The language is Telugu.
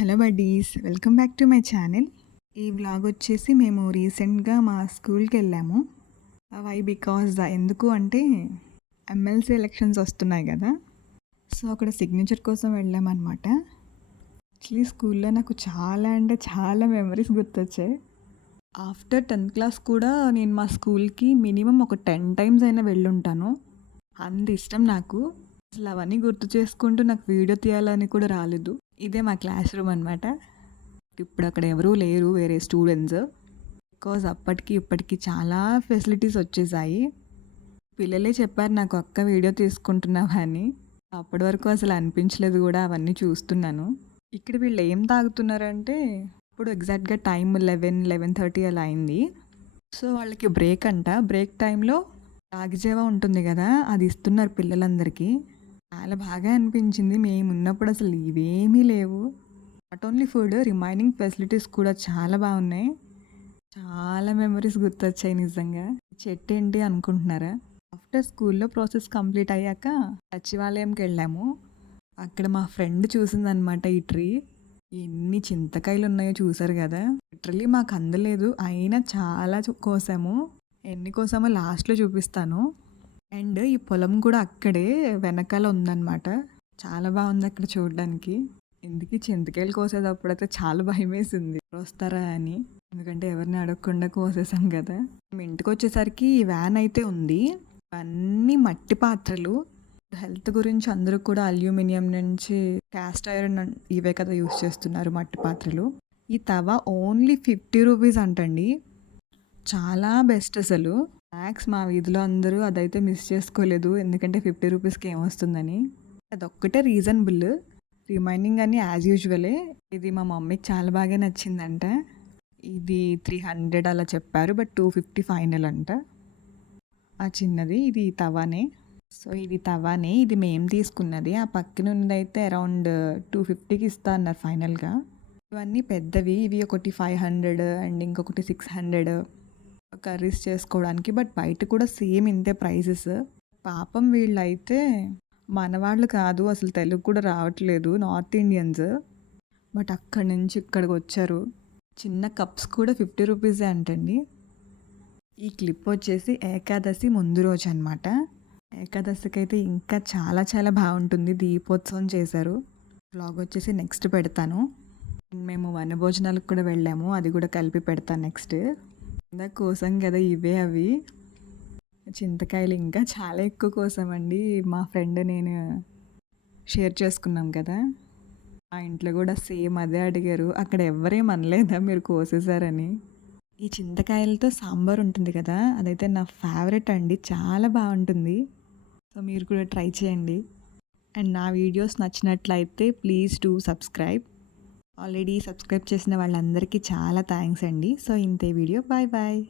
Hello buddies, welcome back to my channel. ఈ వ్లాగ్ వచ్చేసి మేము రీసెంట్గా మా స్కూల్కి వెళ్ళాము. వై బికాజ్ ఎందుకు అంటే ఎమ్మెల్సీ ఎలక్షన్స్ వస్తున్నాయి కదా, సో అక్కడ సిగ్నేచర్ కోసం వెళ్ళామన్నమాట. యాక్చువల్లీ స్కూల్లో నాకు చాలా అంటే చాలా మెమరీస్ గుర్తొచ్చాయి. ఆఫ్టర్ 10th క్లాస్ కూడా నేను మా స్కూల్కి మినిమం ఒక 10 times అయినా వెళ్ళుంటాను. అంత ఇష్టం నాకు. అసలు అవన్నీ గుర్తు చేసుకుంటూ నాకు వీడియో తీయాలని కూడా రాలేదు. ఇదే మా క్లాస్ రూమ్ అనమాట. ఇప్పుడు అక్కడ ఎవరూ లేరు, వేరే స్టూడెంట్స్. బికాజ్ అప్పటికి ఇప్పటికి చాలా ఫెసిలిటీస్ వచ్చేసాయి. పిల్లలే చెప్పారు నాకు, అక్క వీడియో తీసుకుంటున్నావా అని. అప్పటి వరకు అసలు అనిపించలేదు కూడా అవన్నీ చూస్తున్నాను. ఇక్కడ వీళ్ళు ఏం తాగుతున్నారంటే, ఇప్పుడు ఎగ్జాక్ట్గా టైం 11-11:30 అలా అయింది. సో వాళ్ళకి బ్రేక్ అంట. బ్రేక్ టైంలో రాగిజేవా ఉంటుంది కదా, అది ఇస్తున్నారు పిల్లలందరికీ. చాలా బాగా అనిపించింది. మేము ఉన్నప్పుడు అసలు ఇవేమీ లేవు. Not only food, remaining facilities కూడా చాలా బాగున్నాయి. చాలా మెమరీస్ గుర్తొచ్చాయి నిజంగా. చెట్టు ఏంటి అనుకుంటున్నారా? ఆఫ్టర్ స్కూల్లో ప్రాసెస్ కంప్లీట్ అయ్యాక సచివాలయంకి వెళ్ళాము. అక్కడ మా ఫ్రెండ్ చూసిందనమాట ఈ ట్రీ. ఎన్ని చింతకాయలు ఉన్నాయో చూసారు కదా. లిటరలీ మాకు అందలేదు, అయినా చాలా కోసాము. ఎన్ని కోసామో లాస్ట్లో చూపిస్తాను. అండ్ ఈ పొలం కూడా అక్కడే వెనకాల ఉందన్నమాట. చాలా బాగుంది అక్కడ చూడడానికి. ఎందుకు చింతకాయలు కోసేటప్పుడు అయితే చాలా భయం వేసింది, వస్తారా అని. ఎందుకంటే ఎవరిని అడగకుండా కోసేసాం కదా. మేము ఇంటికి వచ్చేసరికి ఈ వ్యాన్ అయితే ఉంది. అన్నీ మట్టి పాత్రలు. హెల్త్ గురించి అందరూ కూడా అల్యూమినియం నుంచి క్యాస్ట్ ఐరన్ ఇవే కదా యూస్ చేస్తున్నారు, మట్టి పాత్రలు. ఈ తవ ఓన్లీ 50 రూపీస్ అంటండి. చాలా బెస్ట్ అసలు. మ్యాక్స్ మా వీధిలో అందరూ అదైతే మిస్ చేసుకోలేదు, ఎందుకంటే 50 రూపీస్కి ఏమొస్తుందని. అదొక్కటే రీజనబుల్. రిమైనింగ్ అన్నీ యాజ్ యూజువలే. ఇది మా మమ్మీకి చాలా బాగా నచ్చిందంట. ఇది 300 అలా చెప్పారు, బట్ 250 ఫైనల్ అంట. ఆ చిన్నది ఇది తవానే. సో ఇది తవానే, ఇది మేము తీసుకున్నది. ఆ పక్కన ఉన్నదైతే అరౌండ్ 250కి ఇస్తా అన్నారు ఫైనల్గా. ఇవన్నీ పెద్దవి. ఇవి ఒకటి 500 అండ్ ఇంకొకటి 600 కర్రీస్ చేసుకోవడానికి. బట్ బయట కూడా సేమ్ ఇంతే ప్రైజెస్. పాపం వీళ్ళైతే మనవాళ్ళు కాదు, అసలు తెలుగు కూడా రావట్లేదు, నార్త్ ఇండియన్స్. బట్ అక్కడి నుంచి ఇక్కడికి వచ్చారు. చిన్న కప్స్ కూడా 50 రూపీసే అంటండి. ఈ క్లిప్ వచ్చేసి ఏకాదశి ముందు రోజు అనమాట. ఏకాదశికి అయితే ఇంకా చాలా చాలా బాగుంటుంది. దీపోత్సవం చేశారు. వ్లాగ్ వచ్చేసి నెక్స్ట్ పెడతాను. మేము వనభోజనాలకు కూడా వెళ్ళాము, అది కూడా కలిపి పెడతాను నెక్స్ట్. ఇందాక కోసాం కదా ఇవే అవి. చింతకాయలు ఇంకా చాలా ఎక్కువ కోసామండి. మా ఫ్రెండ్ నేను షేర్ చేసుకున్నాం కదా, ఆ ఇంట్లో కూడా సేమ్ అదే అడిగారు. అక్కడ ఎవరేం అనలేదా మీరు కోసేసారని. ఈ చింతకాయలతో సాంబార్ ఉంటుంది కదా, అదైతే నా ఫేవరెట్ అండి, చాలా బాగుంటుంది. సో మీరు కూడా ట్రై చేయండి. అండ్ నా వీడియోస్ నచ్చినట్లయితే please do subscribe. Already subscribe చేసిన వాళ్ళందరికీ చాలా థ్యాంక్స్ అండి. సో ఇంతే వీడియో. Bye bye.